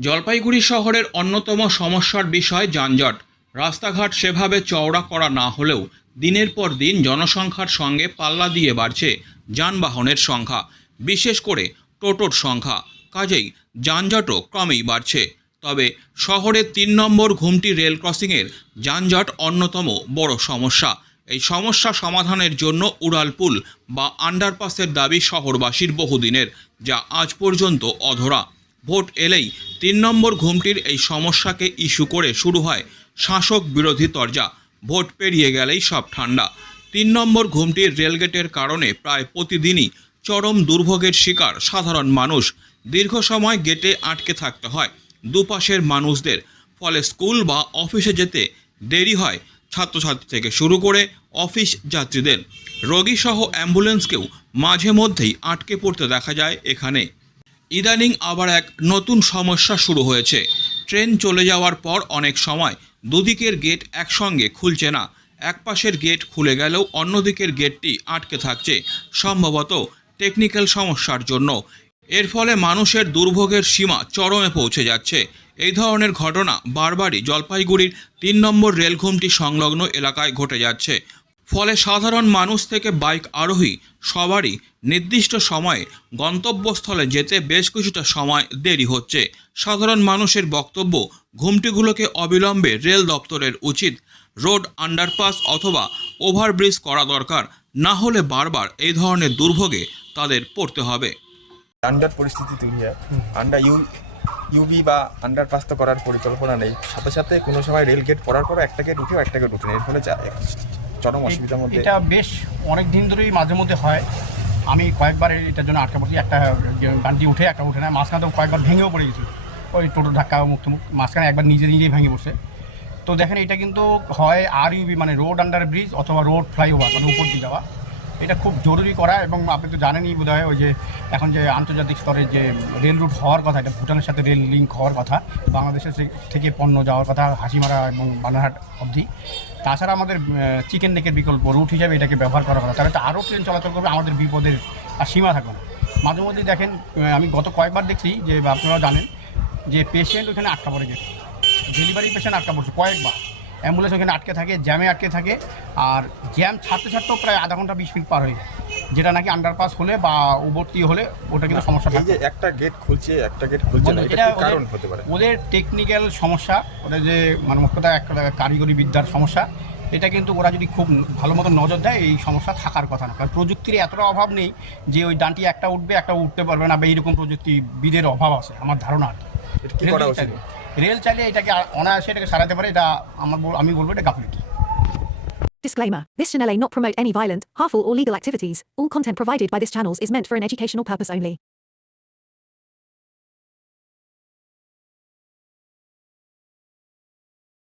জলপাইগুড়ি শহরের অন্যতম সমস্যার বিষয় যানজট। রাস্তাঘাট সেভাবে চওড়া করা না হলেও দিনের পর দিন জনসংখ্যার সঙ্গে পাল্লা দিয়ে বাড়ছে যানবাহনের সংখ্যা, বিশেষ করে টোটোর সংখ্যা। কাজেই যানজটও ক্রমেই বাড়ছে। তবে শহরের তিন নম্বর ঘুমটি রেল ক্রসিংয়ের যানজট অন্যতম বড় সমস্যা। এই সমস্যা সমাধানের জন্য উড়ালপুল বা আন্ডারপাসের দাবি শহরবাসীর বহুদিনের, যা আজ পর্যন্ত অধরা। ভোট এলেই তিন নম্বর ঘুমটির এই সমস্যাকে ইস্যু করে শুরু হয় শাসক বিরোধী তরজা। ভোট পেরিয়ে গেলেই সব ঠান্ডা। তিন নম্বর ঘুমটির রেলগেটের কারণে প্রায় প্রতিদিনই চরম দুর্ভোগের শিকার সাধারণ মানুষ। দীর্ঘ সময় গেটে আটকে থাকতে হয় দুপাশের মানুষদের। ফলে স্কুল বা অফিসে যেতে দেরি হয় ছাত্রছাত্রী থেকে শুরু করে অফিস যাত্রীদের। রোগীসহ অ্যাম্বুলেন্সকেও মাঝে মধ্যেই আটকে পড়তে দেখা যায় এখানে। ইদানিং আবার এক নতুন সমস্যা শুরু হয়েছে। ট্রেন চলে যাওয়ার পর অনেক সময় দুদিকের গেট একসঙ্গে খুলছে না। এক পাশের গেট খুলে গেলেও অন্যদিকের গেটটি আটকে থাকছে, সম্ভবত টেকনিক্যাল সমস্যার জন্য। এর ফলে মানুষের দুর্ভোগের সীমা চরমে পৌঁছে যাচ্ছে। এই ধরনের ঘটনা বারবারই জলপাইগুড়ির তিন নম্বর রেলঘুমটি সংলগ্ন এলাকায় ঘটে যাচ্ছে। ফলে সাধারণ মানুষ থেকে বাইক আরোহী সবারই নির্দিষ্ট সময়ে গন্তব্যস্থলে যেতে বেশ কিছুটা সময় দেরি হচ্ছে। সাধারণ মানুষের বক্তব্য ঘুমটিগুলোকে অবিলম্বে রেল দপ্তরের উচিত। রোড আন্ডারপাস অথবা ওভারব্রিজ করা দরকার। না হলে বারবার এই ধরনের দুর্ভোগে তাদের পড়তে হবে। আন্ডার পরিস্থিতি তৈরি হয়। আন্ডার ইউ ইউবি বা আন্ডারপাস তো করার পরিকল্পনা নেই। সাথে সাথে কোনো সময় রেল গেট পড়ার পরও একটা গেট উঠেও একটা গেট উঠে না। এর ফলে যা- চরম অসুবিধার মধ্যে এটা বেশ অনেক দিন ধরেই মাঝে মধ্যে হয়। আমি কয়েকবার এটার জন্য আটকা পড়ছি। একটা গানটি উঠে একটা উঠে না মাঝখানে তো কয়েকবার ভেঙেও পড়ে গেছি। ওই টোটো ধাক্কা মুক্ত মুখ মাঝখানে একবার নিজে নিজেই ভেঙে পড়ছে। তো দেখেন এটা কিন্তু হয় আর ইউবি মানে রোড আন্ডার ব্রিজ অথবা রোড ফ্লাইওভার মানে উপর দিয়ে যাওয়া। এটা খুব জরুরি করা এবং আপনি তো জানেনই বোধ হয় ওই যে এখন যে আন্তর্জাতিক স্তরে যে রেল রুট হওয়ার কথা, এটা ভুটানের সাথে রেল লিঙ্ক হওয়ার কথা, বাংলাদেশের থেকে পণ্য যাওয়ার কথা, হাসিমারা এবং বানারহাট অবধি। তাছাড়া আমাদের চিকেন নেকের বিকল্প রুট হিসাবে এটাকে ব্যবহার করা কথা। তাহলে তো আরও ট্রেন চলাচল করবে, আমাদের বিপদের আর সীমা থাকবে না। মাঝে মধ্যে দেখেন আমি গত কয়েকবার দেখছি যে আপনারা জানেন যে পেশেন্ট ওখানে আটকা পড়ে গেছে ডেলিভারি পেশেন্ট আটকা পড়ছে, কয়েকবার। অ্যাম্বুলেন্স ওখানে আটকে থাকে জ্যামে আটকে থাকে আর জ্যাম ছাড়তে ছাড়তেও প্রায় আধা ঘণ্টা বিশ মিনিট পার হয়ে যায়। যেটা নাকি আন্ডারপাস হলে বা উবর্তি হলে ওটা কিন্তু সমস্যা এই যে একটা গেট খুলছে একটা গেট খুলছে না এটা কারণ হতে পারে? ওদের টেকনিক্যাল সমস্যা ওদের যে মানে কথা একটা কারিগরি বিদ্যার সমস্যা এটা কিন্তু ওরা যদি খুব ভালো মতো নজর দেয় এই সমস্যা থাকার কথা না। কারণ প্রযুক্তির এতটা অভাব নেই যে ওই ডানটি একটা উঠবে একটা উঠতে পারবে না বা এইরকম প্রযুক্তিবিদের অভাব আছে আমার ধারণা আর কি। করা উচিত? রেল চাইলে এটাকে আ- অনায়াসে এটাকে সারাতে পারে এটা আমার বল- আমি বলবো এটা গাফিলতি Disclaimer This channel may not promote any violent, harmful, or legal activities. All content provided by this channel is meant for an educational purpose only.